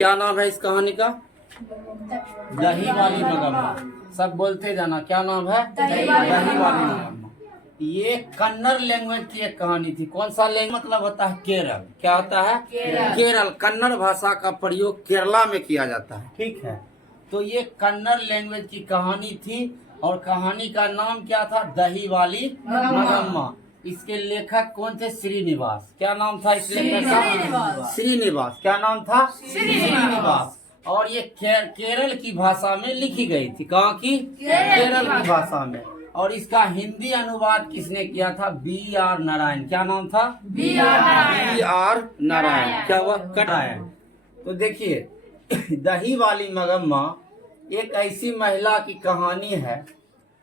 क्या नाम है इस कहानी का? दही वाली मगम्मा। सब बोलते जाना, क्या नाम है? दही वाली मगम्मा। ये कन्नड़ लैंग्वेज की एक कहानी थी। कौन सा लैंग्वेज? मतलब होता है केरल। क्या होता है? केरल। कन्नड़ भाषा का प्रयोग केरला में किया जाता है। ठीक है, तो ये कन्नड़ लैंग्वेज की कहानी थी और कहानी का नाम क्या था? दही वाली मगम्मा। इसके लेखक कौन थे? श्रीनिवास। क्या नाम था इस लेखक का? श्रीनिवास। क्या नाम था? श्रीनिवास। और ये केरल की भाषा में लिखी गई थी। कहाँ की? केरल की भाषा में। और इसका हिंदी अनुवाद किसने किया था? B.R. नारायण। क्या नाम था? B.R. नारायण। क्या हुआ? नारायण। तो देखिए दही वाली मगम्मा एक ऐसी महिला की कहानी है।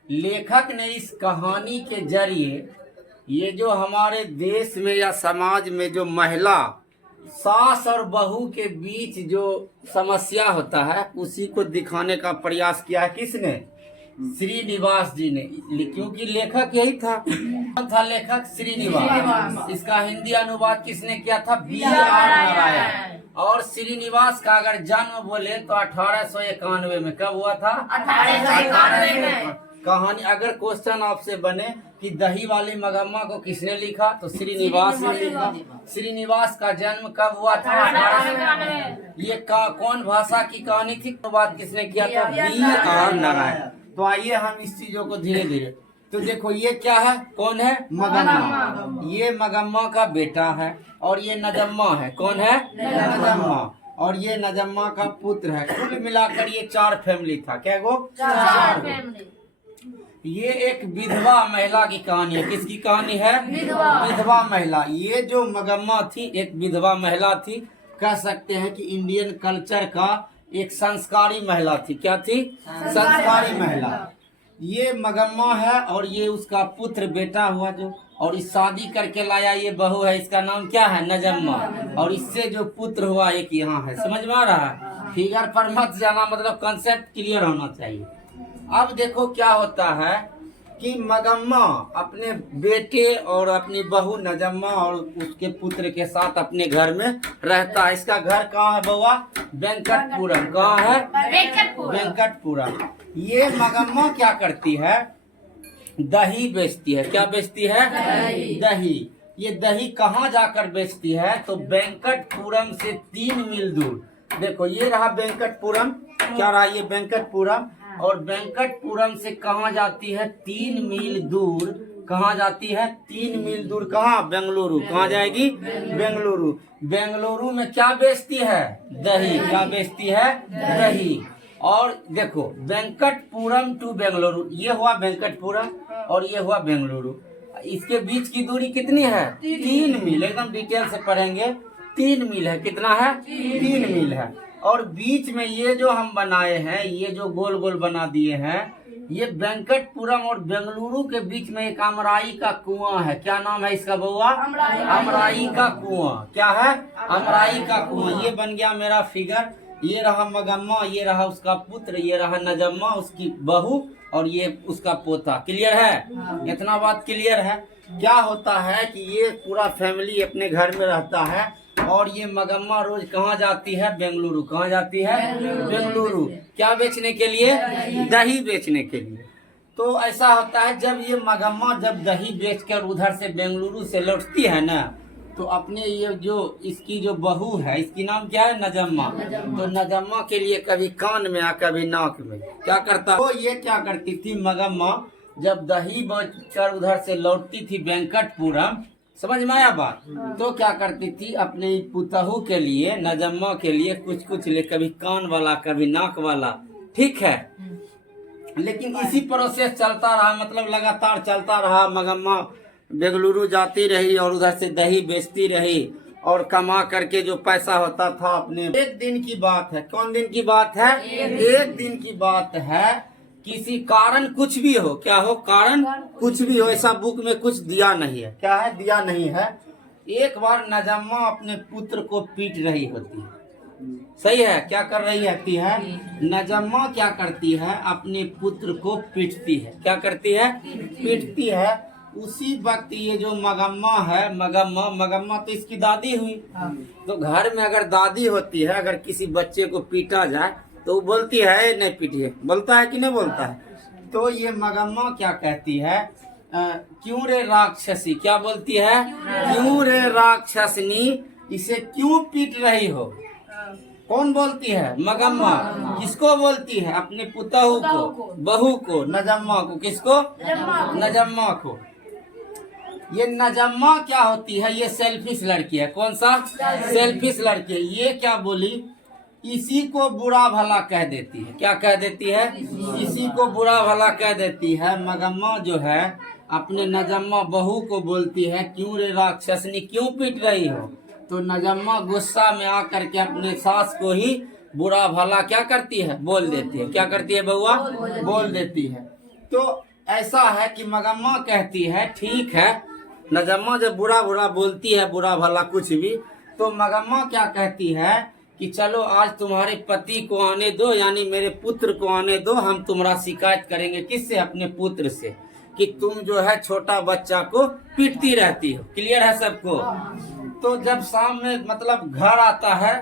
लेखक ने इस कहानी के जरिए ये जो हमारे देश में या समाज में जो महिला सास और बहू के बीच जो समस्या होता है उसी को दिखाने का प्रयास किया है। किसने? श्रीनिवास जी ने। क्योंकि लेखक यही था। कौन था लेखक? श्रीनिवास। इसका हिंदी अनुवाद किसने किया था? B.R. नारायण। और श्रीनिवास का अगर जन्म बोले तो 1891 में। कब हुआ था? 1891 में। कहानी अगर क्वेश्चन आपसे बने कि दही वाली मगम्मा को किसने लिखा तो श्रीनिवास ने लिखा। श्रीनिवास का जन्म कब हुआ था? 1891। ये कौन भाषा की कहानी थी? अनुवाद किसने किया था? B.R. नारायण। तो आइए हम इस चीजों को धीरे धीरे। तो देखो ये क्या है? कौन है? मगम्मा। ये मगम्मा का बेटा है और ये नजम्मा है। कौन है? नजम्मा। और ये नजम्मा का पुत्र है। कुल मिलाकर ये 4 फैमिली था। क्या गो? 4 फैमिली। ये एक विधवा महिला की कहानी है। किसकी कहानी है? विधवा महिला। ये जो मगम्मा थी एक विधवा महिला थी। कह सकते हैं कि इंडियन कल्चर का एक संस्कारी महिला थी। क्या थी? संस्कारी महिला। ये मगम्मा है और ये उसका पुत्र बेटा हुआ जो, और इस शादी करके लाया ये बहू है। इसका नाम क्या है? नजम्मा। और इससे जो पुत्र हुआ एक यहाँ है। समझ में आ रहा है? फिगर पर मत जाना, मतलब कंसेप्ट क्लियर होना चाहिए। अब देखो क्या होता है कि मगम्मा अपने बेटे और अपनी बहू नजम्मा और उसके पुत्र के साथ अपने घर में रहता है। इसका घर कहाँ है बउआ? वेंकटपुरम। कहाँ है? वेंकटपुरम। ये मगम्मा क्या करती है? दही बेचती है। क्या बेचती है? दही। ये दही कहाँ जाकर बेचती है? तो वेंकटपुरम से 3 मील दूर। देखो ये रहा वेंकटपुरम। क्या रहा? ये वेंकटपुरम। और वेंकटपुरम से कहाँ जाती है? 3 मील दूर। कहाँ जाती है? 3 मील दूर। कहाँ? बेंगलुरु। कहाँ जाएगी? बेंगलुरु। बेंगलुरु में क्या बेचती है? दही। क्या बेचती है? दही। और देखो वेंकटपुरम टू बेंगलुरु, ये हुआ वेंकटपुरम और ये हुआ बेंगलुरु। इसके बीच की दूरी कितनी है? 3 मील। एकदम डिटेल से पढ़ेंगे। 3 मील है। कितना है? 3 मील है। और बीच में ये जो हम बनाए हैं, ये जो गोल गोल बना दिए हैं, ये वेंकटपुरम और बेंगलुरु के बीच में एक अमराई का कुआं है। क्या नाम है इसका बउआ? अमराई का कुआं। क्या है? अमराई का कुआं। ये बन गया मेरा फिगर। ये रहा मगम्मा, ये रहा उसका पुत्र, ये रहा नजम्मा उसकी बहू, और ये उसका पोता। क्लियर है? इतना बात क्लियर है। क्या होता है कि ये पूरा फैमिली अपने घर में रहता है और ये मगम्मा रोज कहाँ जाती है? बेंगलुरु। कहाँ जाती है? बेंगलुरु। क्या बेचने के लिए? दही बेचने के लिए। तो ऐसा होता है जब ये मगम्मा जब दही बेचकर उधर से बेंगलुरु से लौटती है ना, तो अपने ये जो इसकी जो बहू है, इसकी नाम क्या है? नजम्मा। तो नजम्मा के लिए कभी कान में या कभी नाक में क्या करता? तो ये क्या करती थी मगम्मा? जब दही बेचकर उधर से लौटती थी वेंकटपुरम, समझ में आया बात? तो क्या करती थी अपने पुतहू के लिए, नजम्मा के लिए कुछ कुछ ले, कभी कान वाला कभी नाक वाला। ठीक है, लेकिन इसी प्रोसेस चलता रहा, मतलब लगातार चलता रहा। मगम्मा बेंगलुरु जाती रही और उधर से दही बेचती रही और कमा करके जो पैसा होता था अपने। एक दिन की बात है। कौन दिन की बात है? एक दिन की बात है। किसी कारण कुछ भी हो, क्या हो? कारण कुछ भी हो, ऐसा बुक में कुछ दिया नहीं है। क्या है? दिया नहीं है। एक बार नजम्मा अपने पुत्र को पीट रही होती है। सही है? क्या कर रही होती है? नजम्मा क्या करती है? अपने पुत्र को पीटती है। क्या करती है? पीटती है। उसी वक्त ये जो मगम्मा है, मगम्मा मगम्मा तो इसकी दादी हुई। तो घर में अगर दादी होती है, अगर किसी बच्चे को पीटा जाए तो वो बोलती है नहीं पीटिए, बोलता है कि नहीं बोलता है? तो ये मगम्मा क्या कहती है, क्यों रे राक्षसी, क्या बोलती है? क्यों रे राक्षसनी, इसे क्यों पीट रही हो? कौन बोलती है? मगम्मा। किसको बोलती है? अपने पुतहू को, बहू को, नजम्मा को। किसको? नजम्मा को। ये नजम्मा क्या होती है? ये सेल्फिश लड़की है। कौन सा? सेल्फिश लड़की है। ये क्या बोली? इसी को बुरा भला कह देती है। क्या कह देती है? इसी को बुरा भला कह देती है। मगम्मा जो है अपने नजम्मा बहू को बोलती है, क्यों रे राक्षसनी, क्यों पीट रही हो? तो नजम्मा गुस्सा में आकर के अपने सास को ही बुरा भला क्या करती है? बोल देती है। क्या करती है बउआ? बोल देती है। तो ऐसा है कि मगम्मा कहती है ठीक है, नजम्मा जब बुरा बुरा बोलती है, बुरा भला कुछ भी, तो मगम्मा क्या कहती है कि चलो आज तुम्हारे पति को आने दो, यानी मेरे पुत्र को आने दो, हम तुम्हारा शिकायत करेंगे। किससे? अपने पुत्र से, कि तुम जो है छोटा बच्चा को पीटती रहती हो। क्लियर है सबको? तो जब शाम में मतलब घर आता है,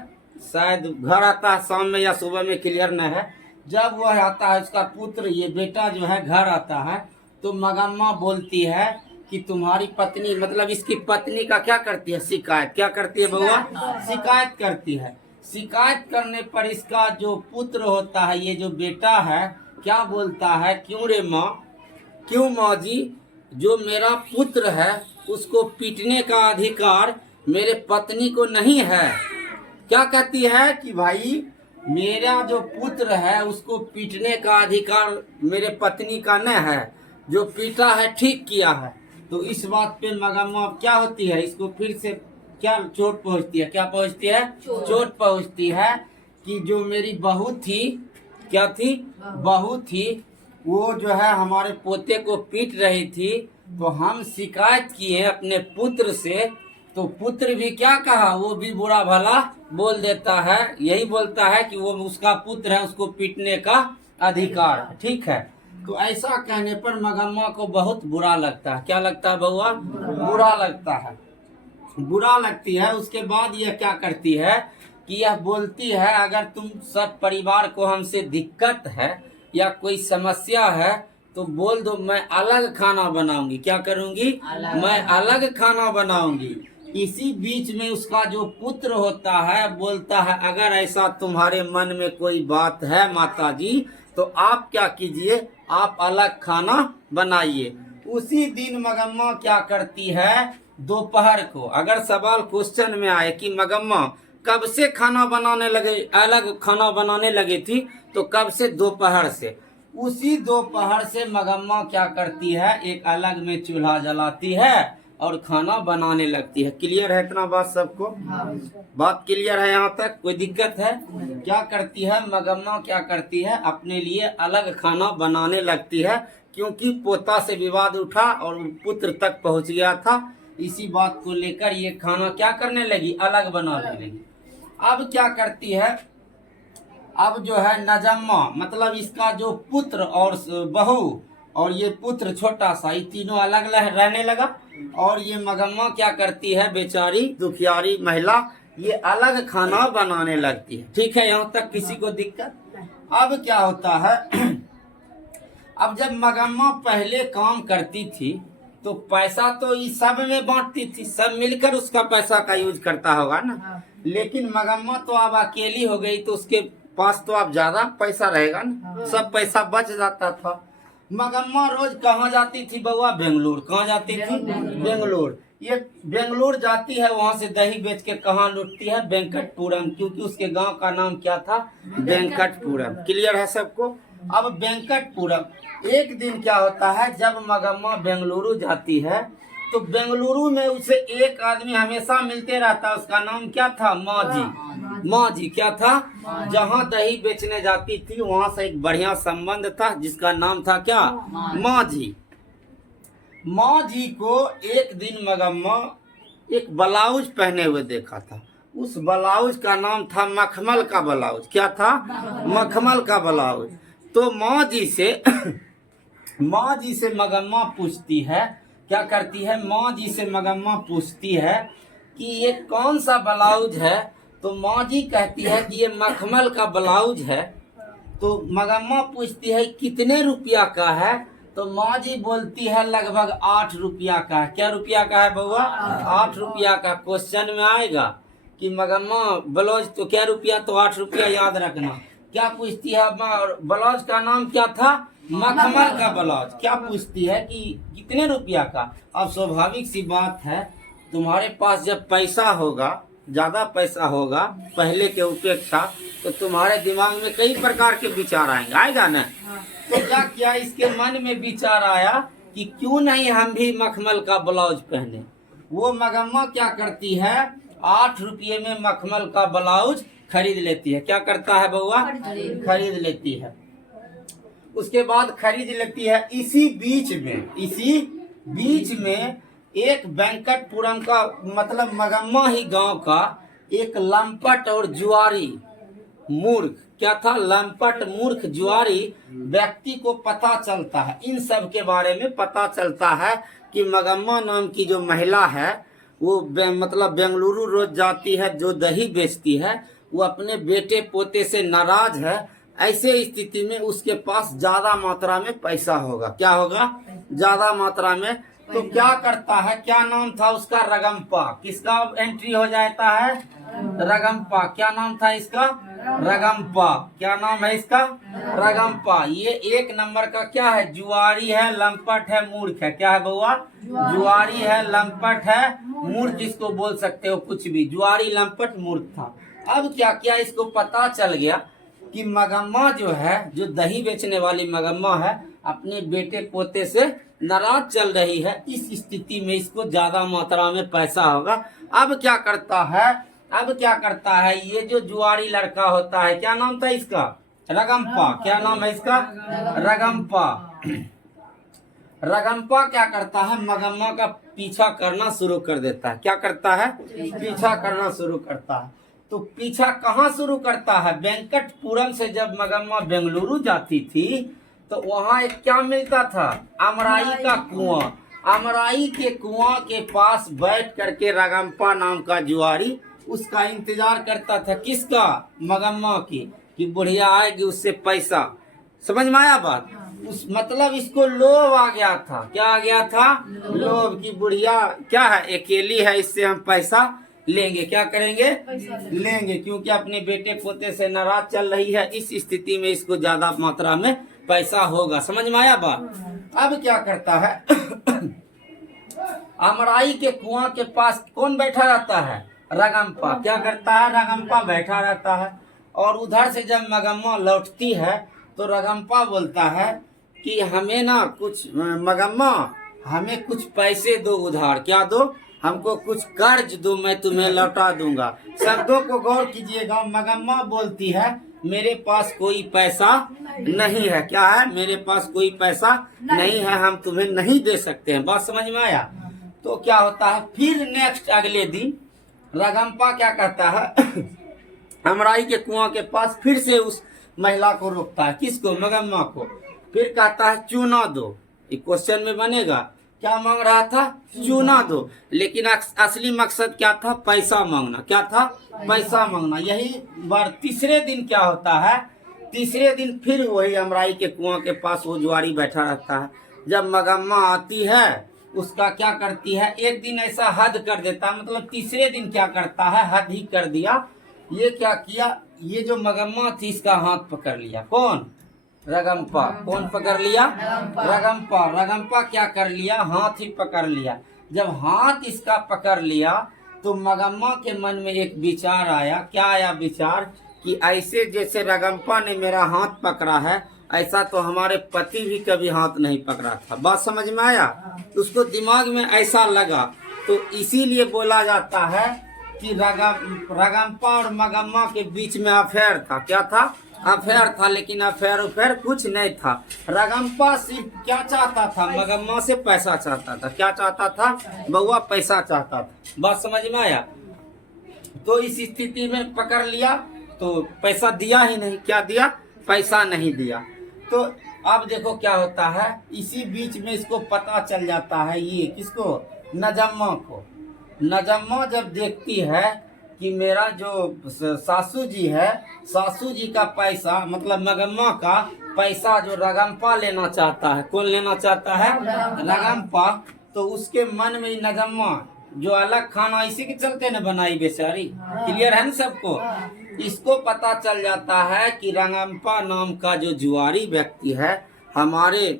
शायद घर आता है शाम में या सुबह में, क्लियर न है, जब वह आता है उसका पुत्र, ये बेटा जो है घर आता है, तो मगम्मा बोलती है कि तुम्हारी पत्नी, मतलब इसकी पत्नी का क्या करती है? शिकायत। क्या करती है बउआ? शिकायत करती है। शिकायत करने पर इसका जो पुत्र होता है, ये जो बेटा है, क्या बोलता है? क्यों रे माँ, क्यों माँ जी, जो मेरा पुत्र है उसको पीटने का अधिकार मेरे पत्नी को नहीं है। क्या कहती है कि भाई मेरा जो पुत्र है उसको पीटने का अधिकार मेरे पत्नी का नहीं है, जो पीटा है ठीक किया है। तो इस बात पे मगम्मा क्या होती है, इसको फिर से क्या चोट पहुंचती है? क्या पहुंचती है? चोट पहुंचती है कि जो मेरी बहू थी, क्या थी? बहू थी, वो जो है हमारे पोते को पीट रही थी, तो हम शिकायत किए अपने पुत्र से, तो पुत्र भी क्या कहा? वो भी बुरा भला बोल देता है। यही बोलता है कि वो उसका पुत्र है, उसको पीटने का अधिकार। ठीक है। तो ऐसा कहने पर मगम्मा को बहुत बुरा लगता है। क्या लगता है बउआ? बुरा लगता है, बुरा लगती है। उसके बाद यह क्या करती है कि यह बोलती है, अगर तुम सब परिवार को हमसे दिक्कत है या कोई समस्या है तो बोल दो, मैं अलग खाना बनाऊंगी। क्या करूंगी? मैं अलग खाना बनाऊंगी। इसी बीच में उसका जो पुत्र होता है बोलता है, अगर ऐसा तुम्हारे मन में कोई बात है माता जी, तो आप क्या कीजिए, आप अलग खाना बनाइए। उसी दिन मगम्मा क्या करती है, दोपहर को, अगर सवाल क्वेश्चन में आए कि मगम्मा कब से खाना बनाने लगे, अलग खाना बनाने लगी थी, तो कब से? दोपहर से। उसी दोपहर से मगम्मा क्या करती है, एक अलग में चूल्हा जलाती है और खाना बनाने लगती है। क्लियर है इतना बात सबको? बात क्लियर है यहाँ तक? कोई दिक्कत है? क्या करती है मगम्मा, क्या करती है, अपने लिए अलग खाना बनाने लगती है, क्योंकि पोता से विवाद उठा और पुत्र तक पहुँच गया था। इसी बात को लेकर ये खाना क्या करने लगी, अलग बनाने लगी। अब क्या करती है, अब जो है नजम्मा, मतलब इसका जो पुत्र और बहू और ये पुत्र छोटा सा, ये तीनों अलग रहने लगा। और ये मगम्मा क्या करती है, बेचारी दुखियारी महिला, ये अलग खाना बनाने लगती है। ठीक है, यहाँ तक किसी को दिक्कत? अब क्या होता है, अब जब मगम्मा पहले काम करती थी तो पैसा तो इस सब में बांटती थी, सब मिलकर उसका पैसा का यूज करता होगा ना। लेकिन मगम्मा तो अब अकेली हो गई, तो उसके पास तो अब ज्यादा पैसा रहेगा ना, सब पैसा बच जाता था। मगम्मा रोज कहाँ जाती थी बउआ? बेंगलोर। कहाँ जाती थी? बेंगलोर। ये बेंगलोर जाती है, वहाँ से दही बेच के कहाँ लुटती है? वेंकटपुरम, क्योंकि उसके गांव का नाम क्या था? वेंकटपुरम। क्लियर है सबको? अब वेंकटपुरम, एक दिन क्या होता है, जब मगम्मा बेंगलुरु जाती है तो बेंगलुरु में उसे एक आदमी हमेशा मिलते रहता, उसका नाम क्या था? माँ जी। माँ जी क्या था? जहाँ दही बेचने जाती थी वहाँ से एक बढ़िया संबंध था जिसका नाम था क्या? माँ जी। माँ जी को एक दिन मगम्मा एक ब्लाउज पहने हुए देखा था। उस ब्लाउज का नाम था मखमल का ब्लाउज। क्या था? मखमल का ब्लाउज। तो माँ जी से माँ जी से मगम्मा पूछती है क्या करती है, माँ जी से मगम्मा पूछती है कि ये कौन सा ब्लाउज है। तो माँ जी कहती है कि ये मखमल का ब्लाउज है। तो मगम्मा पूछती है कितने रुपया का है। तो माँ जी बोलती है लगभग 8 रुपया का है। क्या रुपया का है बउआ? 8 रुपया का। क्वेश्चन में आएगा कि मगम्मा ब्लाउज तो क्या रुपया, तो 8 रुपया याद रखना। क्या पूछती है ब्लाउज का नाम क्या था? मखमल का ब्लाउज। क्या पूछती है कि कितने रुपया का। अब स्वाभाविक सी बात है, तुम्हारे पास जब पैसा होगा, ज्यादा पैसा होगा पहले के अपेक्षा, तो तुम्हारे दिमाग में कई प्रकार के विचार आएंगे, आएगा ना। तो क्या किया, इसके मन में विचार आया कि क्यों नहीं हम भी मखमल का ब्लाउज पहने। वो मगम्मा क्या करती है, 8 रुपये में मखमल का ब्लाउज खरीद लेती है। क्या करता है बउआ? खरीद लेती है। उसके बाद खरीद लेती है। इसी बीच में एक वेंकटपुरम का मतलब मगम्मा ही गांव का एक लंपट और जुआरी मूर्ख, क्या था, लंपट मूर्ख जुआरी व्यक्ति को पता चलता है, इन सब के बारे में पता चलता है कि मगम्मा नाम की जो महिला है वो मतलब बेंगलुरु रोज जाती है, जो दही बेचती है, वो अपने बेटे पोते से नाराज है। ऐसे स्थिति में उसके पास ज्यादा मात्रा में पैसा होगा। क्या होगा? ज्यादा मात्रा में। तो क्या करता है, क्या नाम था उसका? रगम्पा। किसका एंट्री हो जाता है? रगम्पा। क्या नाम था इसका? रगम्पा। क्या नाम है इसका? रगम्पा। ये 1 नंबर का क्या है? जुआरी है, लंपट है, मूर्ख है। क्या है बउआ? जुआरी है, लंपट है, मूर्ख जिसको बोल सकते हो कुछ भी। जुआरी, लंपट, मूर्ख था। अब क्या किया, इसको पता चल गया कि मगम्मा जो है, जो दही बेचने वाली मगम्मा है, अपने बेटे पोते से नाराज चल रही है। इस स्थिति में इसको ज्यादा मात्रा में पैसा होगा। अब क्या करता है, ये जो जुआरी लड़का होता है, क्या नाम था इसका? रगम्पा। क्या नाम है इसका? रगम्पा। रगम्पा क्या करता है, मगम्मा का पीछा करना शुरू कर देता है। क्या करता है? पीछा करना शुरू करता है। तो पीछा कहाँ शुरू करता है? वेंकटपुरम से जब मगम्मा बेंगलुरु जाती थी तो वहाँ एक क्या मिलता था? अमराई का कुआं। अमराई के कुआं के पास बैठ करके रगम्पा नाम का जुआरी उसका इंतजार करता था। किसका? मगम्मा की, कि बुढ़िया आएगी उससे पैसा। समझ में आया बात? उस मतलब इसको लोभ आ गया था। क्या आ गया था? लोभ, की बुढ़िया क्या है, अकेली है, इससे हम पैसा लेंगे। क्या करेंगे? लेंगे, क्योंकि अपने बेटे पोते से नाराज चल रही है। इस स्थिति में इसको ज्यादा मात्रा में पैसा होगा। समझ में आया बात? अब क्या करता है, अमराई के कुआं के पास कौन बैठा रहता है? रगम्पा। क्या करता है? रगम्पा बैठा रहता है। और उधर से जब मगम्मा लौटती है तो रगम्पा बोलता है कि हमें ना कुछ, मगम्मा हमें कुछ पैसे दो उधार। क्या दो? हमको कुछ कर्ज दो, मैं तुम्हें लौटा दूंगा। शब्दों को गौर कीजिएगा। मगम्मा बोलती है मेरे पास कोई पैसा नहीं है। क्या है? मेरे पास कोई पैसा नहीं है, हम तुम्हें नहीं दे सकते हैं। बात समझ में आया? तो क्या होता है, फिर नेक्स्ट अगले दिन रगम्पा क्या कहता है, अमराई के कुआं के पास फिर से उस महिला को रोकता है। किसको? मगम्मा को। फिर कहता है चूना दो। ये क्वेश्चन में बनेगा, क्या मांग रहा था? चूना दो। लेकिन असली मकसद क्या था? पैसा मांगना। क्या था? पैसा मांगना। यही बार तीसरे दिन क्या होता है, तीसरे दिन फिर वही अमराई के कुआं के पास वो जुआरी बैठा रहता है। जब मगम्मा आती है, उसका क्या करती है, एक दिन ऐसा हद कर देता है, मतलब तीसरे दिन क्या करता है, हद ही कर दिया। ये क्या किया, ये जो मगम्मा थी इसका हाथ पकड़ लिया। कौन? रगम्पा। कौन पकड़ लिया? रगम्पा। रगम्पा क्या कर लिया, हाथ ही पकड़ लिया। जब हाथ इसका पकड़ लिया तो मगम्मा के मन में एक विचार आया। क्या आया विचार, कि ऐसे जैसे रगम्पा ने मेरा हाथ पकड़ा है, ऐसा तो हमारे पति भी कभी हाथ नहीं पकड़ा था। बात समझ में आया? उसको दिमाग में ऐसा लगा। तो इसीलिए बोला जाता है कि रगम्पा और मगम्मा के बीच में अफेयर था। क्या था? अफेयर था। लेकिन अफेयर कुछ नहीं था। रगम्पा सिर्फ क्या चाहता था, मगम्मा से पैसा चाहता था। क्या चाहता था बउआ? पैसा चाहता था। बात समझ में आया? तो इस स्थिति में पकड़ लिया तो पैसा दिया ही नहीं। क्या दिया? पैसा नहीं दिया। तो अब देखो क्या होता है, इसी बीच में इसको पता चल जाता है, ये किसको, नजम्मा को। नजम्मा जब देखती है कि मेरा जो सासू जी है, सासू जी का पैसा मतलब मगम्मा का पैसा जो रगम्पा लेना चाहता है, कौन लेना चाहता है, रगम्पा, तो उसके मन में नजम्मा जो अलग खाना इसी के चलते न बनाई बेचारी, क्लियर है न सबको। इसको पता चल जाता है कि रंगम्पा नाम का जो जुआरी व्यक्ति है हमारे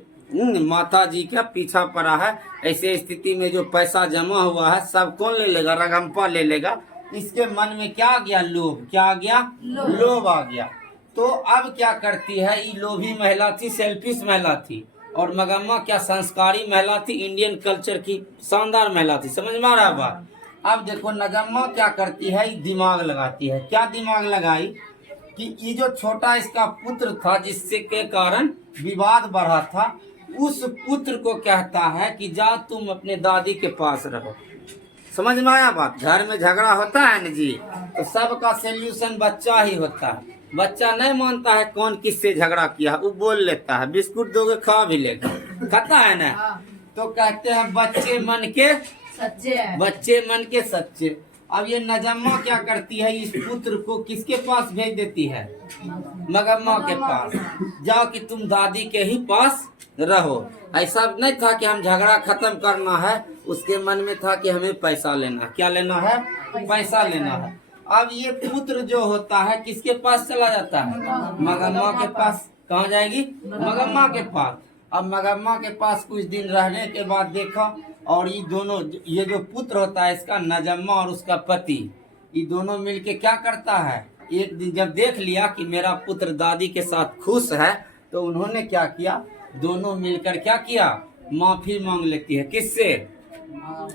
माता जी का पीछा पड़ा है, ऐसे स्थिति में जो पैसा जमा हुआ है सब कौन ले लेगा, रंगम्पा ले लेगा। इसके मन में क्या आ गया, लोभ, क्या आ गया, लोभ आ गया। तो अब क्या करती है, ये लोभी महिला थी, सेल्फिश महिला थी, और मगम्मा क्या संस्कारी महिला थी, इंडियन कल्चर की शानदार महिला थी, समझ में आ रहा बात। अब देखो नजम्मा क्या करती है, दिमाग लगाती है। क्या दिमाग लगाई कि ये जो छोटा इसका पुत्र था जिससे के कारण विवाद बढ़ा था, उस पुत्र को कहता है कि जा तुम अपने दादी के पास रहो। समझ में आया बात। घर में झगड़ा होता है न जी, तो सबका सोल्यूशन बच्चा ही होता है। बच्चा नहीं मानता है कौन किससे झगड़ा किया, वो बोल लेता है, बिस्कुट दोगे खा भी लेगा, खाता है ना। तो कहते हैं बच्चे मन के सच्चे, बच्चे मन के सच्चे। अब ये नजम्मा क्या करती है, इस पुत्र को किसके पास भेज देती है, मगम्मा के पास, जाओ कि तुम दादी के ही पास रहो। ऐसा नहीं था कि हम झगड़ा खत्म करना है, उसके मन में था कि हमें पैसा लेना। क्या लेना है, पैसा लेना है। अब ये पुत्र जो होता है किसके पास चला जाता है, मगम्मा के पास। कहाँ जाएगी, मगम्मा के पास। अब मगम्मा के पास कुछ दिन रहने के बाद देखा, और ये दोनों, ये जो पुत्र होता है इसका, नजम्मा और उसका पति, ये दोनों मिलके क्या करता है, एक दिन जब देख लिया कि मेरा पुत्र दादी के साथ खुश है, तो उन्होंने क्या किया, दोनों मिलकर क्या किया, माफी मांग लेती है। किससे,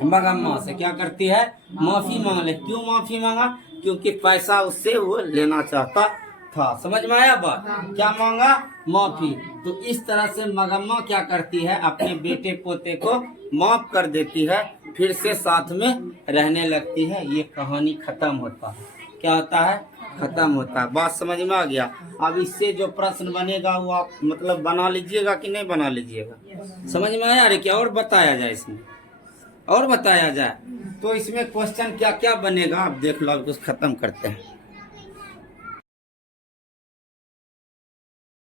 मगम्मा से। क्या करती है, माफी मांग ले। क्यों माफी मांगा, क्योंकि पैसा उससे वो लेना चाहता था। समझ में आया बात। क्या मांगा, माफी। तो इस तरह से मगम्मा क्या करती है, अपने बेटे पोते को माफ कर देती है, फिर से साथ में रहने लगती है। ये कहानी खत्म होता है। क्या होता है, खत्म होता है। बात समझ में आ गया। अब इससे जो प्रश्न बनेगा वो आप मतलब बना लीजिएगा कि नहीं बना लीजिएगा, समझ में आया रे। क्या और बताया जाए इसमें, और बताया जाए तो इसमें क्वेश्चन क्या क्या बनेगा आप देख लो। अब कुछ खत्म करते हैं।